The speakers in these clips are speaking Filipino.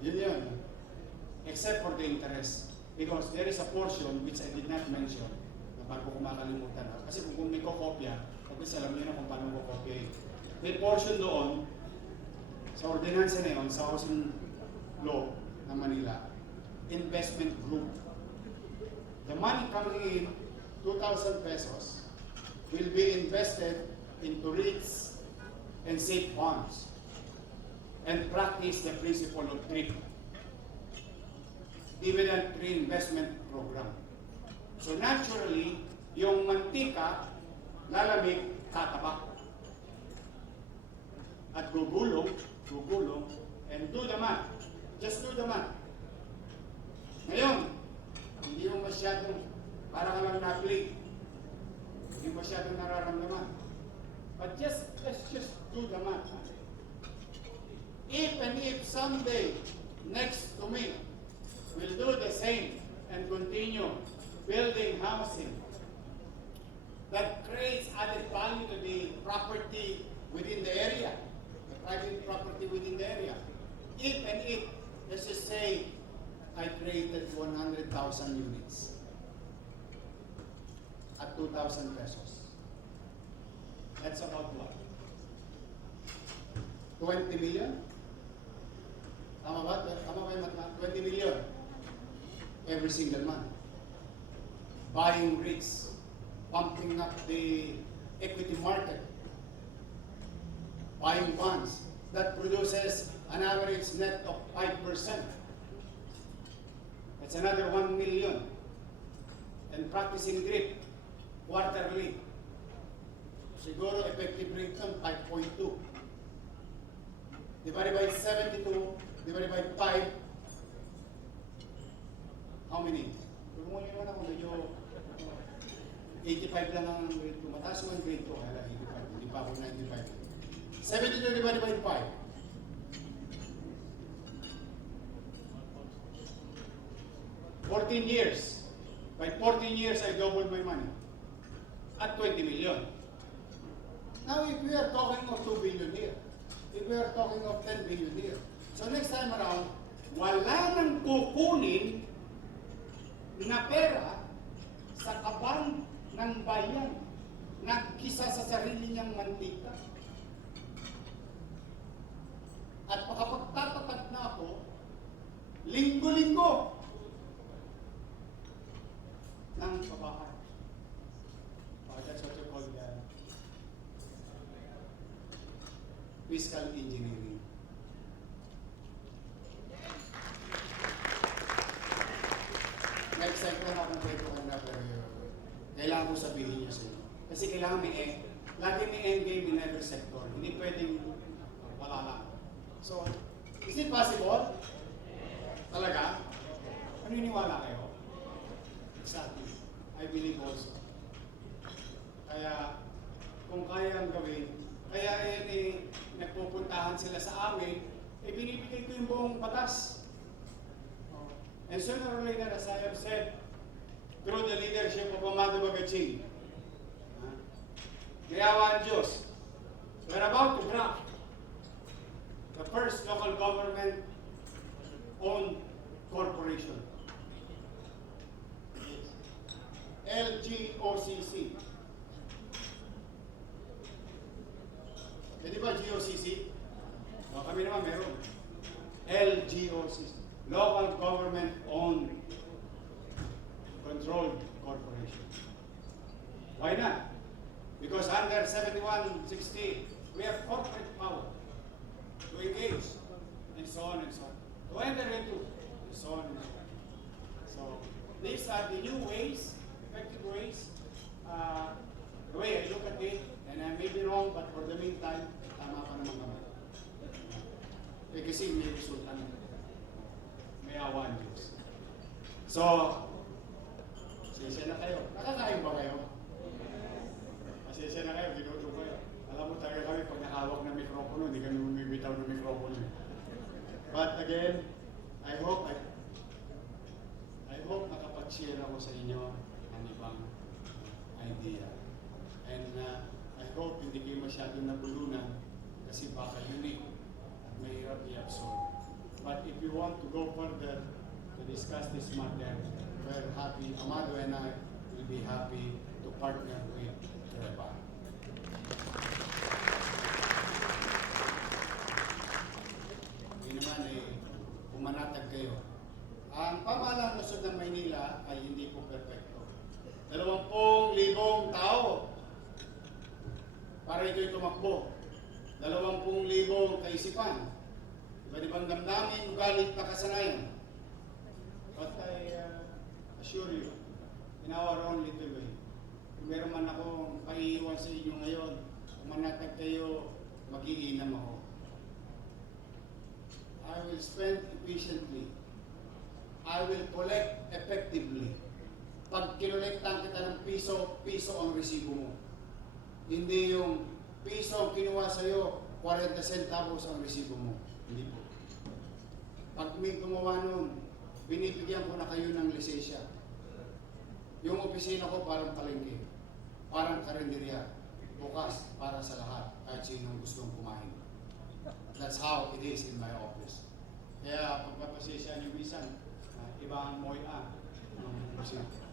Yun. Except for the interest. Because there is a portion which I did not mention na bago ko makalimutan. Kasi kung may kokopya, at least alam niyo na kung paano kokopya. May portion doon sa ordinansa na yun, sa housing law ng Manila, investment group. The money coming in, 2,000 pesos, will be invested into REITs and safe bonds and practice the principle of DRIP, dividend reinvestment program. So naturally, yung mantika, lalamig, tataba. At gugulong, and do the math. Just do the math. Ngayon, hindi mo masyadong, para ka lang napili. Hindi mo masyadong nararamdaman. But let's just do the math. If someday, next to me, will do the same and continue building housing that creates added value to the property within the area, the private property within the area. If, let's just say, I created 100,000 units at 2,000 pesos. That's about what? 20 million? Tama ba? Tama ba yung 20 million? Every single month. Buying REITs, pumping up the equity market, buying bonds, that produces an average net of 5%. That's another 1 million. And practicing DRIP quarterly. Siguro effective rate ng 5.2. Divided by 72, divided by 5, how many? Tulungan nyo naman ako, medyo 85 lang ang grade 2. Mataas mo ang grade 2, kaya 85, hindi pa ako 95. 72 divided by 5. 14 years. By 14 years, I doubled my money. At 20 million. Now, if we are talking of 2 billion here, if we are talking of 10 billion here, so next time around, wala nang kukunin na pera sa kaban ng bayan, nagkisa sa sarili niyang mantika. At makapagtatatag na ako, linggo-linggo ng pabahay. That's what you call fiscal engineering. Next time ko na akong kwento ko na, pero kailangan ko sabihin niyo sa inyo. Kasi kailangan lagi may end game in every sector. Hindi pwedeng wala lang. So, is it possible? Talaga? Naniniwala kayo? Exactly. I believe also. Kaya, kung kaya ang gawin, kaya nagpupuntahan sila sa amin, binibigay ko yung buong batas. And sooner or later, as I have said, through the leadership of Amado Bagaching, Gayawa ang Diyos, we're about to draft the first local government-owned corporation. LGOCC. Di ba GOCC? O, kami naman meron. LGOCC. Local Government-Owned Controlled Corporation. Why not? Because under 7160, we have corporate power to engage, and so on and so on. To enter into, and so on and so on. So, these are the new ways, effective ways, the way I look at it, and I may be wrong, but for the meantime, tama pa naman naman. Kasi may resulta naman. May awan Diyos. So, pasensya na kayo. Nakakain ba kayo? Pasensya na kayo, ginuto kayo. Alam mo talaga kami, pag nakahawak ng mikropono, hindi kami bumibitaw ng mikropono. But again, I hope nakapag-share ako sa inyo ng ibang idea. And I hope hindi kayo masyadong nabulunan kasi baka unique at mahirap i-absorb. But if you want to go further to discuss this matter, we're happy, Amado and I will be happy to partner with Creva. Hindi naman pumanatag kayo. Ang pamahalaan ng lungsod ng Maynila ay hindi po perfecto. 20,000 tao para ito'y tumakbo. 20,000 kaisipan. Iba't ibang damdamin, ugalit na kasanayan. But I assure you, in our own little way, kung meron man akong paiiwan sa inyo ngayon, kung manatag kayo, mag-iinam ako. I will spend efficiently. I will collect effectively. Pag kinolektan kita ng piso, piso ang resibo mo. Hindi yung piso ang kinuha sa'yo, 40 centavos ang resibo mo. Hindi po. Pag may gumawa nun, binibigyan ko na kayo ng lisensya. Yung opisina ko parang palengke, parang karinderya, bukas para sa lahat, kahit sinong gustong kumain. That's how it is in my office. Kaya pagpapasensya niyo minsan, ibang moya.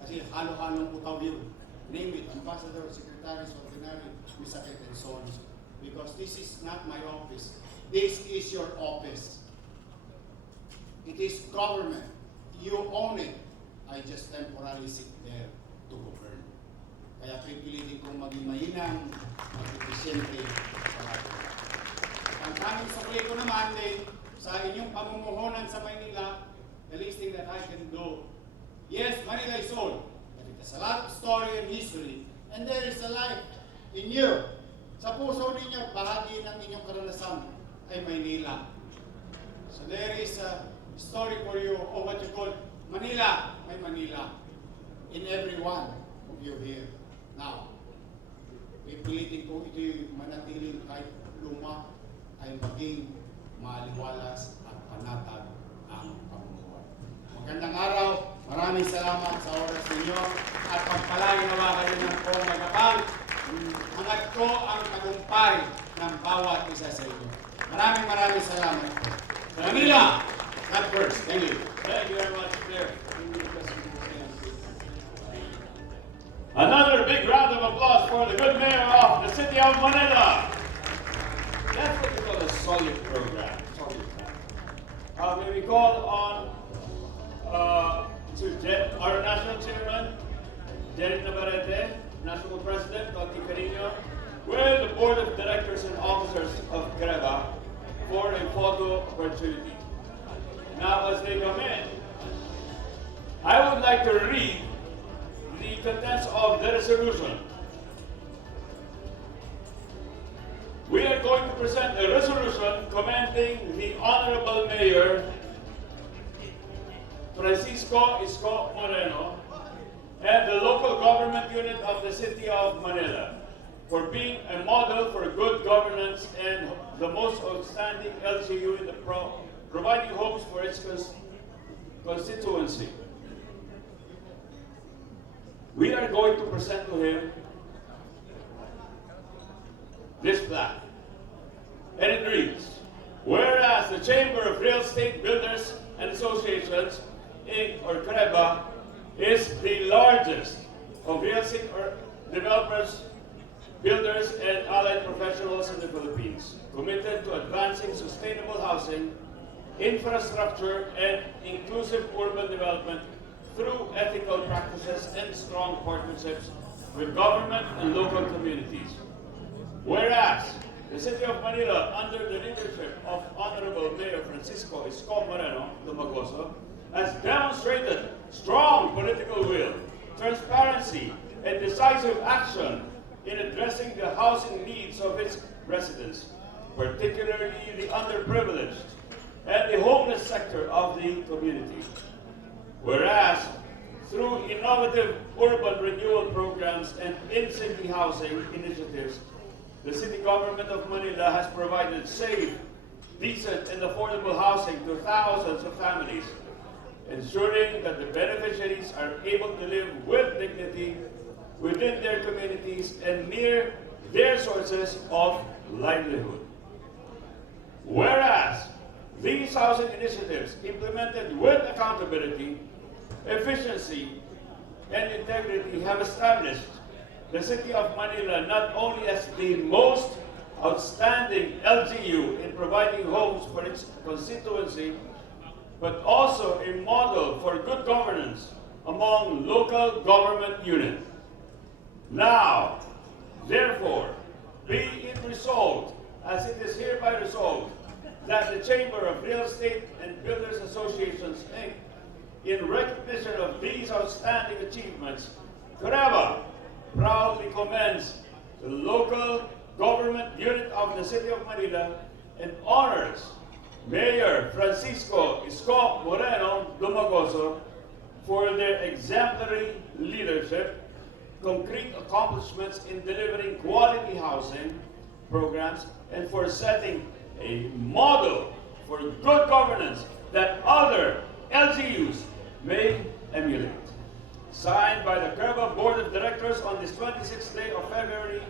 Kasi halo-halong utaw yun. Name it, ambassador, secretaries, ordinary, misakit, and so on. Because this is not my office. This is your office. It is government. You own it. I just temporarily sit there to govern. Kaya pipilitin kong maging mainang, mag-efficiente sa lahat. Ang tanging sukli ko naman din sa inyong pamumuhunan sa Maynila, the least thing that I can do. Yes, Manila is old, but it has a lot of story and history, and there is a life in you. Sa puso ninyo, bahagi ng inyong karanasan ay Maynila. So there is a story for you of what you call Manila, may Manila, in every one of you here. Now, pipilitin ko ito'y manatiling kahit luma ay maging maliwalas at panatag ang pamumuhay. Magandang araw, maraming salamat sa oras ninyo at pagpalain nawa kayo ng pong magapal. Hangad ko ang tagumpay ng bawat isa sa inyo. Maraming salamat po. Manila, that first. Thank you. Thank you very much, Chair. Another big round of applause for the good mayor of the city of Manila. That's what we call a solid program. May we call on our national chairman, Jared Navarrete, national president, Conti Carino, with the board of directors and officers of Creva for a photo opportunity. Now, as they come in, I would like to read the contents of the resolution. We are going to present a resolution commending the Honorable Mayor Francisco Isko Moreno and the local government unit of the city of Manila for being a model for good governance and the most outstanding LGU in the providing homes for its constituency. We are going to present to him this plaque. And it reads, whereas the Chamber of Real Estate Builders and Associations, Inc. or CREBA, is the largest of real estate developers, builders, and allied professionals in the Philippines, committed to advancing sustainable housing, infrastructure, and inclusive urban development through ethical practices and strong partnerships with government and local communities. Whereas the City of Manila, under the leadership of Honorable Mayor Francisco Isko Moreno Lumagoso, has demonstrated strong political will, transparency, and decisive action in addressing the housing needs of its residents, particularly the underprivileged and the homeless sector of the community. Whereas, through innovative urban renewal programs and in-city housing initiatives, the city government of Manila has provided safe, decent, and affordable housing to thousands of families, ensuring that the beneficiaries are able to live with dignity within their communities and near their sources of livelihood. Whereas, these these housing initiatives, implemented with accountability, efficiency, and integrity, have established the City of Manila not only as the most outstanding LGU in providing homes for its constituency, but also a model for good governance among local government units. Now, therefore, be it resolved, as it is hereby resolved, that the Chamber of Real Estate and Builders Associations, Inc., in recognition of these outstanding achievements, CREBA proudly commends the local government unit of the City of Manila and honors Mayor Francisco Isko Moreno Dumagoso for their exemplary leadership, concrete accomplishments in delivering quality housing programs, and for setting a model for good governance that other LGUs may emulate. Signed by the CREBA Board of Directors on this 26th day of February